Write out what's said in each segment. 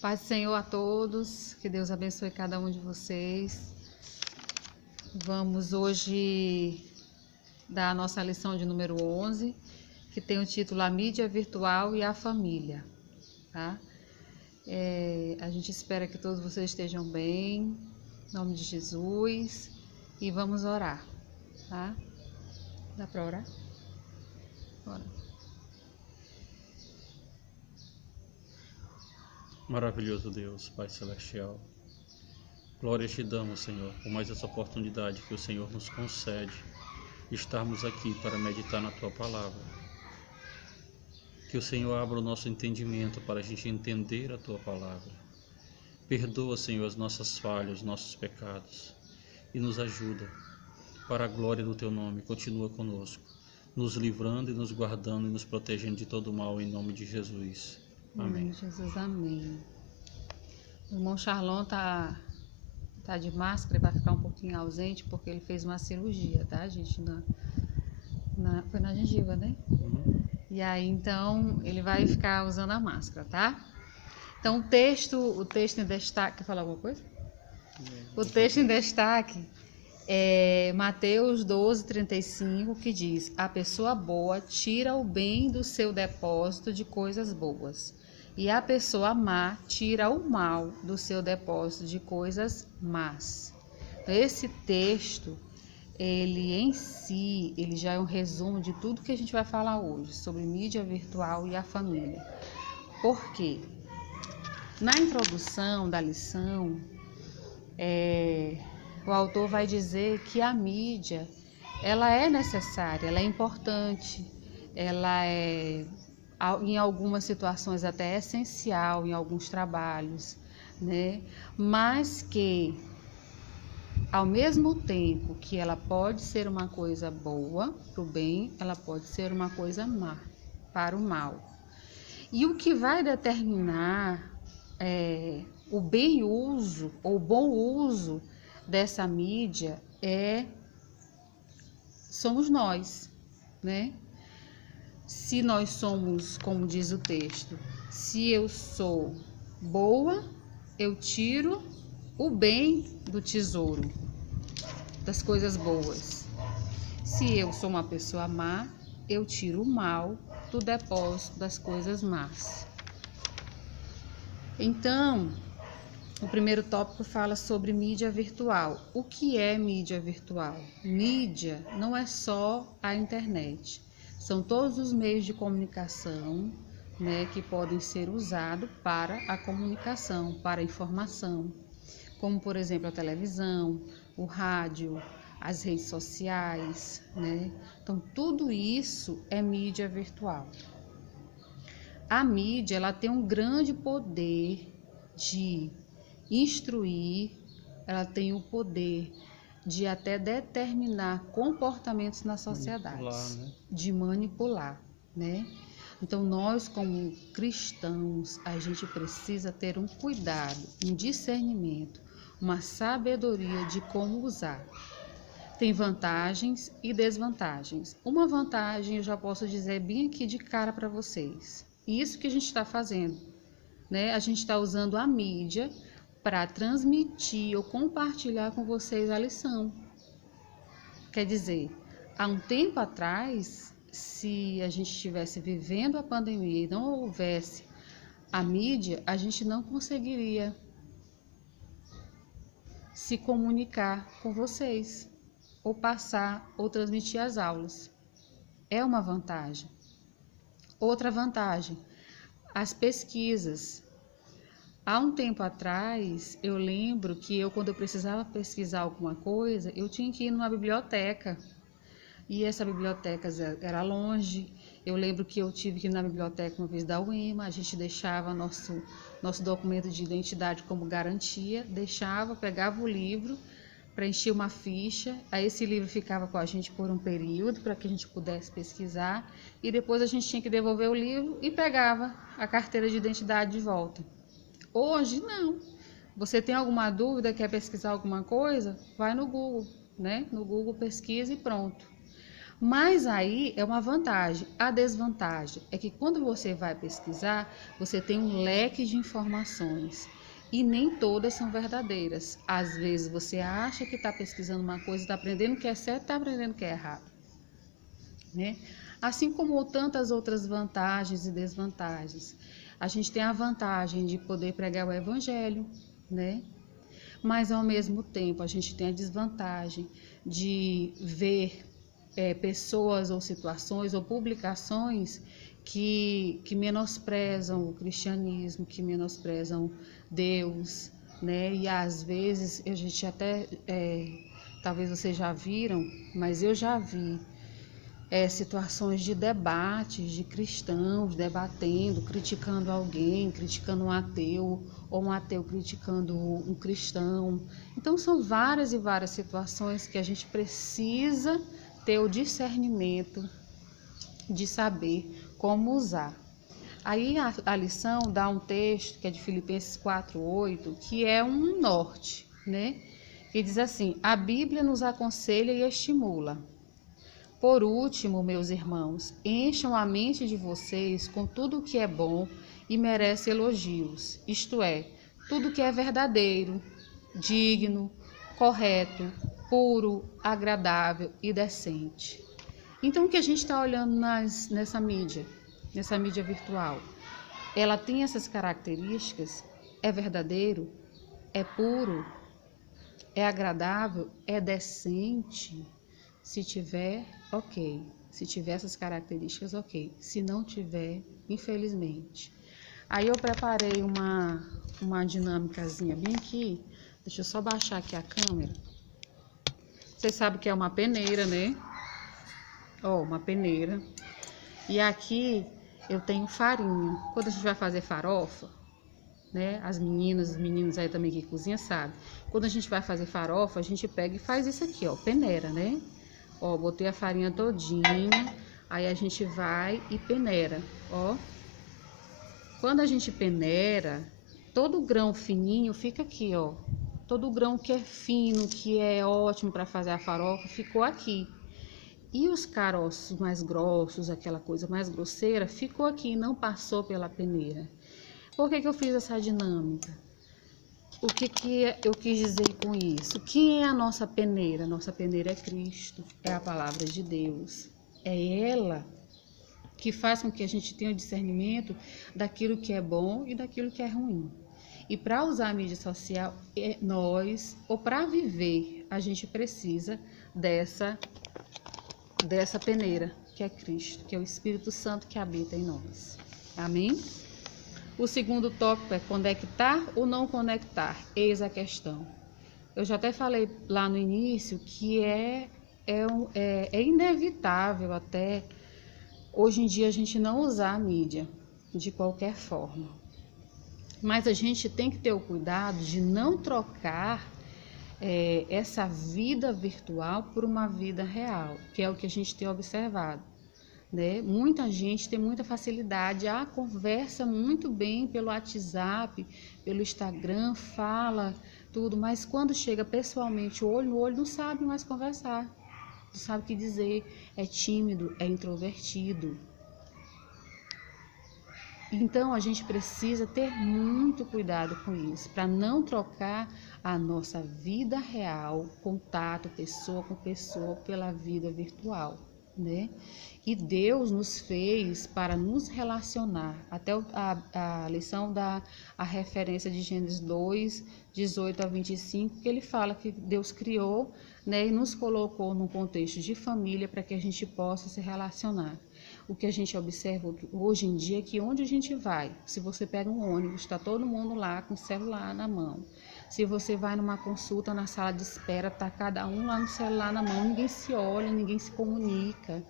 Paz do Senhor a todos, que Deus abençoe cada um de vocês. Vamos hoje dar a nossa lição de número 11, que tem o título A Mídia Virtual e a Família, tá? A gente espera que todos vocês estejam bem, em nome de Jesus, e vamos orar, tá? Dá para orar? Bora. Maravilhoso Deus, Pai Celestial, glória te damos, Senhor, por mais essa oportunidade que o Senhor nos concede de estarmos aqui para meditar na Tua Palavra. Que o Senhor abra o nosso entendimento para a gente entender a Tua Palavra. Perdoa, Senhor, as nossas falhas, os nossos pecados e nos ajuda para a glória do Teu nome. Continua conosco, nos livrando e nos guardando e nos protegendo de todo mal, em nome de Jesus. Amém. Jesus, amém. O irmão Charlon tá de máscara, vai ficar um pouquinho ausente porque ele fez uma cirurgia, tá, gente? Foi na gengiva, né? E aí, então, ele vai ficar usando a máscara, tá? Então, o texto em destaque... Quer falar alguma coisa? O texto em destaque é Mateus 12:35, que diz: A pessoa boa tira o bem do seu depósito de coisas boas, e a pessoa má tira o mal do seu depósito de coisas más. Então, esse texto, ele em si, ele já é um resumo de tudo que a gente vai falar hoje sobre mídia virtual e a família. Por quê? Na introdução da lição, o autor vai dizer que a mídia, ela é necessária, ela é importante, ela é, em algumas situações, até essencial em alguns trabalhos, né? Mas que, ao mesmo tempo que ela pode ser uma coisa boa para o bem, ela pode ser uma coisa má para o mal. E o que vai determinar o bem uso ou bom uso dessa mídia somos nós, né? Se nós somos, como diz o texto, se eu sou boa, eu tiro o bem do tesouro, das coisas boas. Se eu sou uma pessoa má, eu tiro o mal do depósito das coisas más. Então, o primeiro tópico fala sobre mídia virtual. O que é mídia virtual? Mídia não é só a internet. São todos os meios de comunicação, né, que podem ser usados para a comunicação, para a informação. Como, por exemplo, a televisão, o rádio, as redes sociais, né? Então, tudo isso é mídia virtual. A mídia, ela tem um grande poder de instruir, ela tem o poder de até determinar comportamentos na sociedade, de manipular, né? Então, nós como cristãos, a gente precisa ter um cuidado, um discernimento, uma sabedoria de como usar. Tem vantagens e desvantagens. Uma vantagem eu já posso dizer bem aqui de cara para vocês. Isso que a gente está fazendo, né? A gente está usando a mídia para transmitir ou compartilhar com vocês a lição. Quer dizer, há um tempo atrás, se a gente estivesse vivendo a pandemia e não houvesse a mídia, a gente não conseguiria se comunicar com vocês, ou passar ou transmitir as aulas. É uma vantagem. Outra vantagem, as pesquisas. Há um tempo atrás, eu lembro que quando eu precisava pesquisar alguma coisa, eu tinha que ir numa biblioteca. E essa biblioteca era longe. Eu lembro que eu tive que ir na biblioteca uma vez da UEMA, a gente deixava nosso documento de identidade como garantia, pegava o livro, preenchia uma ficha, aí esse livro ficava com a gente por um período para que a gente pudesse pesquisar, e depois a gente tinha que devolver o livro e pegava a carteira de identidade de volta. Hoje não. Você tem alguma dúvida, quer pesquisar alguma coisa? Vai no Google, né? No Google pesquisa e pronto. Mas aí é uma vantagem. A desvantagem é que quando você vai pesquisar, você tem um leque de informações e nem todas são verdadeiras. Às vezes você acha que está pesquisando uma coisa, está aprendendo o que é certo, está aprendendo o que é errado, né? Assim como tantas outras vantagens e desvantagens. A gente tem a vantagem de poder pregar o evangelho, né? Mas ao mesmo tempo a gente tem a desvantagem de ver pessoas ou situações ou publicações que menosprezam o cristianismo, que menosprezam Deus, né? E às vezes a gente até, talvez vocês já viram, mas eu já vi situações de debates de cristãos debatendo, criticando alguém, criticando um ateu, ou um ateu criticando um cristão. Então são várias e várias situações que a gente precisa ter o discernimento de saber como usar. Aí a lição dá um texto que é de Filipenses 4:8, que é um norte, né? Que diz assim: a Bíblia nos aconselha e estimula. Por último, meus irmãos, encham a mente de vocês com tudo o que é bom e merece elogios, isto é, tudo que é verdadeiro, digno, correto, puro, agradável e decente. Então, o que a gente está olhando nessa mídia virtual, ela tem essas características? É verdadeiro? É puro? É agradável? É decente? Se tiver, ok. Se tiver essas características, ok. Se não tiver, infelizmente. Aí eu preparei uma dinâmicazinha bem aqui. Deixa eu só baixar aqui a câmera. Vocês sabem que é uma peneira, né? Ó, uma peneira. E aqui eu tenho farinha. Quando a gente vai fazer farofa, né? As meninas, os meninos aí também que cozinham sabem. Quando a gente vai fazer farofa, a gente pega e faz isso aqui, ó, peneira, né? Ó, botei a farinha todinha, aí a gente vai e peneira, ó. Quando a gente peneira, todo o grão fininho fica aqui, ó. Todo o grão que é fino, que é ótimo para fazer a farofa, ficou aqui. E os caroços mais grossos, aquela coisa mais grosseira, ficou aqui, não passou pela peneira. Por que eu fiz essa dinâmica? O que eu quis dizer com isso? Quem é a nossa peneira? Nossa peneira é Cristo, é a palavra de Deus. É ela que faz com que a gente tenha o discernimento daquilo que é bom e daquilo que é ruim. E para usar a mídia social, ou para viver, a gente precisa dessa peneira, que é Cristo, que é o Espírito Santo que habita em nós. Amém? O segundo tópico é conectar ou não conectar, eis a questão. Eu já até falei lá no início que é inevitável até hoje em dia a gente não usar a mídia de qualquer forma. Mas a gente tem que ter o cuidado de não trocar essa vida virtual por uma vida real, que é o que a gente tem observado. Né? Muita gente tem muita facilidade, conversa muito bem pelo WhatsApp, pelo Instagram, fala tudo, mas quando chega pessoalmente, olho no olho, não sabe mais conversar, não sabe o que dizer, é tímido, é introvertido. Então a gente precisa ter muito cuidado com isso, para não trocar a nossa vida real, contato pessoa com pessoa, pela vida virtual, né? E Deus nos fez para nos relacionar. Até a lição dá a referência de Gênesis 2, 18 a 25, que ele fala que Deus criou, né, e nos colocou num contexto de família para que a gente possa se relacionar. O que a gente observa hoje em dia é que onde a gente vai, se você pega um ônibus, está todo mundo lá com o celular na mão. Se você vai numa consulta na sala de espera, está cada um lá no celular na mão, ninguém se olha, ninguém se comunica.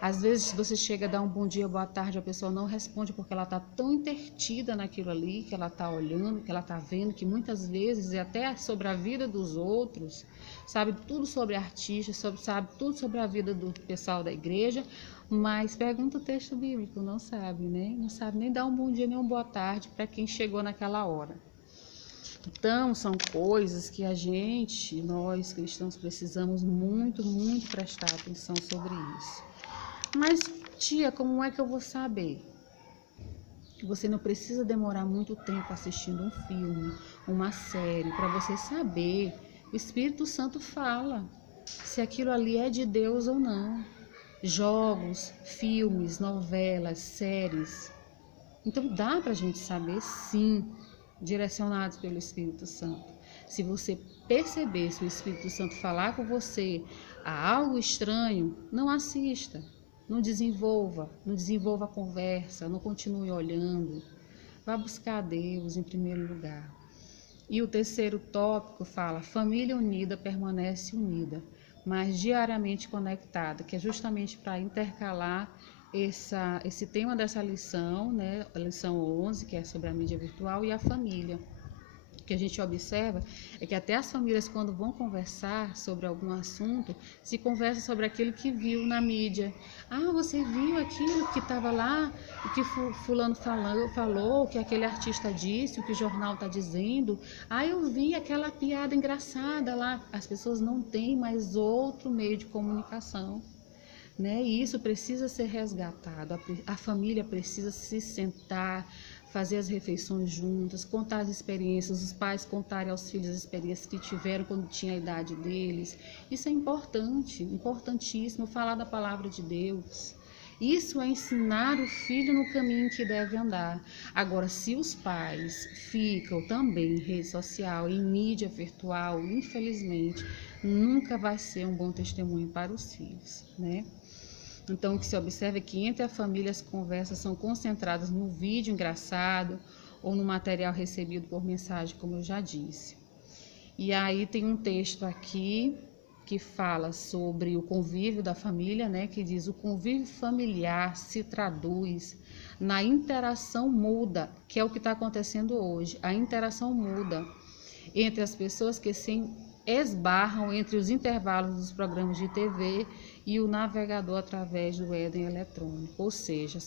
Às vezes você chega a dar um bom dia, boa tarde, a pessoa não responde porque ela está tão intertida naquilo ali, que ela está olhando, que ela está vendo, que muitas vezes é até sobre a vida dos outros, sabe tudo sobre artistas, sabe tudo sobre a vida do pessoal da igreja, mas pergunta o texto bíblico, não sabe, né? Não sabe nem dar um bom dia nem uma boa tarde para quem chegou naquela hora. Então, são coisas que nós cristãos, precisamos muito, muito prestar atenção sobre isso. Mas, tia, como é que eu vou saber? Você não precisa demorar muito tempo assistindo um filme, uma série, para você saber. O Espírito Santo fala se aquilo ali é de Deus ou não. Jogos, filmes, novelas, séries. Então dá para a gente saber, sim, direcionados pelo Espírito Santo. Se você perceber, se o Espírito Santo falar com você a algo estranho, não assista. Não desenvolva a conversa, não continue olhando. Vá buscar a Deus em primeiro lugar. E o terceiro tópico fala: família unida permanece unida, mas diariamente conectada, que é justamente para intercalar esse tema dessa lição, né? A lição 11, que é sobre a mídia virtual, e a família. O que a gente observa é que até as famílias, quando vão conversar sobre algum assunto, se conversa sobre aquilo que viu na mídia. Ah, você viu aquilo que estava lá, o que fulano falou, o que aquele artista disse, o que o jornal está dizendo. Ah, eu vi aquela piada engraçada lá. As pessoas não têm mais outro meio de comunicação, né? E isso precisa ser resgatado. A família precisa se sentar, fazer as refeições juntas, contar as experiências, os pais contarem aos filhos as experiências que tiveram quando tinha a idade deles. Isso é importante, importantíssimo, falar da palavra de Deus. Isso é ensinar o filho no caminho que deve andar. Agora, se os pais ficam também em rede social, em mídia virtual, infelizmente, nunca vai ser um bom testemunho para os filhos, né? Então, o que se observa é que entre a família as conversas são concentradas no vídeo engraçado ou no material recebido por mensagem, como eu já disse. E aí tem um texto aqui que fala sobre o convívio da família, né? Que diz: o convívio familiar se traduz na interação muda, que é o que está acontecendo hoje. A interação muda entre as pessoas que se esbarram entre os intervalos dos programas de TV e o navegador através do Éden eletrônico. Ou seja,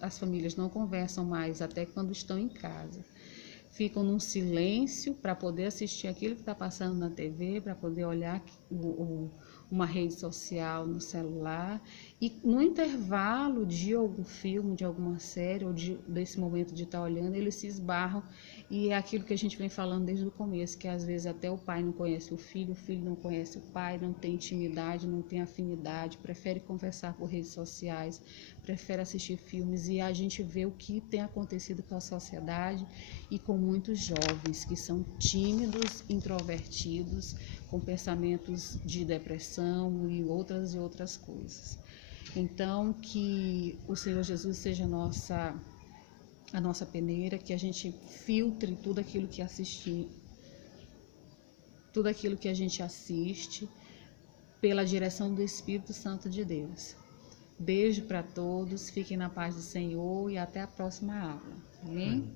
as famílias não conversam mais até quando estão em casa. Ficam num silêncio para poder assistir aquilo que está passando na TV, para poder olhar uma rede social no celular. E no intervalo de algum filme, de alguma série, ou desse momento de estar olhando, eles se esbarram. E é aquilo que a gente vem falando desde o começo, que às vezes até o pai não conhece o filho não conhece o pai, não tem intimidade, não tem afinidade, prefere conversar por redes sociais, prefere assistir filmes, e a gente vê o que tem acontecido com a sociedade e com muitos jovens que são tímidos, introvertidos, com pensamentos de depressão e outras coisas. Então, que o Senhor Jesus seja a nossa peneira, que a gente filtre tudo aquilo que a gente assiste pela direção do Espírito Santo de Deus. Beijo para todos, fiquem na paz do Senhor e até a próxima aula. Amém?